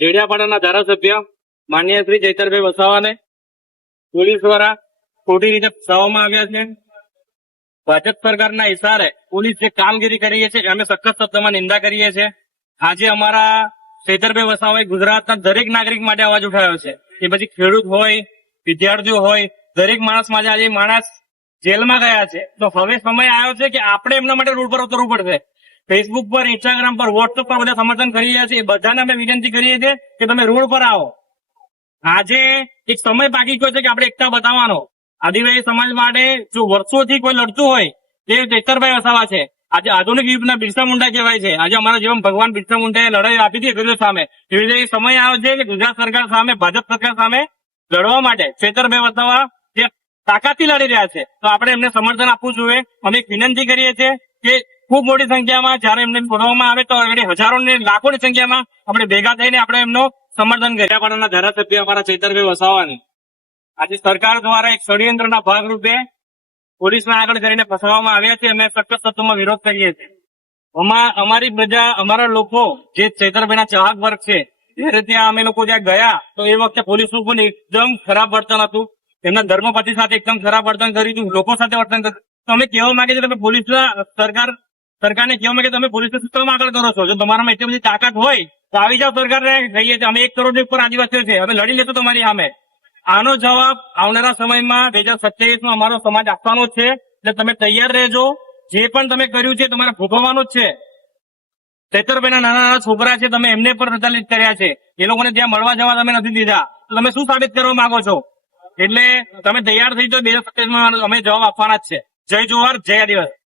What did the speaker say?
જેડિયાપાડાના ધારાસભ્ય માન્ય શ્રી ચૈતરભાઈ વસાવાને પોલીસ દ્વારા ખોટી રીતે ફસાવવામાં આવ્યા છે. ભાજપ સરકારના ઇશારે પોલીસ જે કામગીરી કરી છે, અમે સખત શબ્દમાં નિંદા કરીએ છીએ આજે અમારા ચૈતરભાઈ વસાવાએ ગુજરાતના દરેક નાગરિક માટે અવાજ ઉઠાવ્યો છે કે પછી ખેડૂત હોય, વિદ્યાર્થીઓ હોય, દરેક માણસ માટે આજે માણસ જેલમાં ગયા છે. તો હવે સમય આવ્યો છે કે આપણે એમના માટે રોડ પર ઉતરવું પડશે. ફેસબુક પર ઇન્સ્ટાગ્રામ પર વોટ્સઅપ પર બધા સમર્થન કરી રહ્યા છે. એ બધાને અમે વિનંતી કરીએ છીએ કે તમે રોડ પર આવો. આજે એક સમય બાકી ગયો છે કે આપણે એકતા બતાવવાનો. આદિવાસી સમાજ માટે જો વર્ષોથી કોઈ લડતું હોય, તે તેતરભાઈ વસાવા છે. આજે આધુનિક યુગના બિરસા મુંડા કહેવાય છે. આજે અમારા જીવન ભગવાન બિરસા મુંડાએ લડાઈ આપી હતી ગુજરાત સામે. એવી રીતે સમય આવ્યો છે કે ગુજરાત સરકાર સામે, ભાજપ સરકાર સામે લડવા માટે ચેતરભાઈ વસાવા જે તાકાતથી લડી રહ્યા છે. તો આપણે એમને સમર્થન આપવું જોઈએ. અમે એક વિનંતી કરીએ છીએ કે ખૂબ મોટી સંખ્યામાં જયારે એમને બોલાવવામાં આવે તો એમને હજારો ને લાખોની સંખ્યામાં આપણે ભેગા થઈને આપણે એમનો સમર્થન કર્યા પાડાના ધારાસભ્ય અમારા ચૈતરભાઈ વસાવાની. આજે સરકાર દ્વારા એક ષડયંત્રના ભાગરૂપે પોલીસના આગળ કરીને ફસાવવામાં આવ્યા છે. અમે સખત શબ્દોમાં વિરોધ કરીએ છીએ. અમારી પ્રજા, અમારા લોકો જે ચૈતરભાઈના ચાહક વર્ગ છે ત્યારે ત્યાં અમે લોકો જ્યાં ગયા, તો એ વખતે પોલીસનું પણ એકદમ ખરાબ વર્તન હતું. એમના ધર્મપતિ સાથે એકદમ ખરાબ વર્તન કર્યું હતું. લોકો સાથે વર્તન કર્યું અમે કહેવા માંગે છે તમે પોલીસના સરકાર સરકારને કહેવા માંગે તમે પોલીસને શું કામ આગળ કરો છો. જો તમારામાં એટલી બધી તાકાત હોય, તો આવી જાઓ સરકારને કહીએ અમે એક કરોડ ઉપર આદિવાસીઓ છે અમે લડી લેશું તમારી સામે. આનો જવાબ આવનારા સમયમાં બે હજાર સત્યાવીસમાં અમારો સમાજ આપવાનો છે. એટલે તમે તૈયાર રહેજો. જે પણ તમે કર્યું છે તમારે ભોગવવાનું જ છે. તેતરભાઈના નાના નાના છોકરા છે, તમે એમને પણ પ્રચલિત કર્યા છે. એ લોકોને ત્યાં મળવા જવા તમે નથી દીધા. તો તમે શું સાબિત કરવા માંગો છો? એટલે તમે તૈયાર થઈ જાઓ બે હજાર સત્યાવીસમાં. અમે જવાબ આપવાના જ છે. જય જોહર જય આદિવાસી.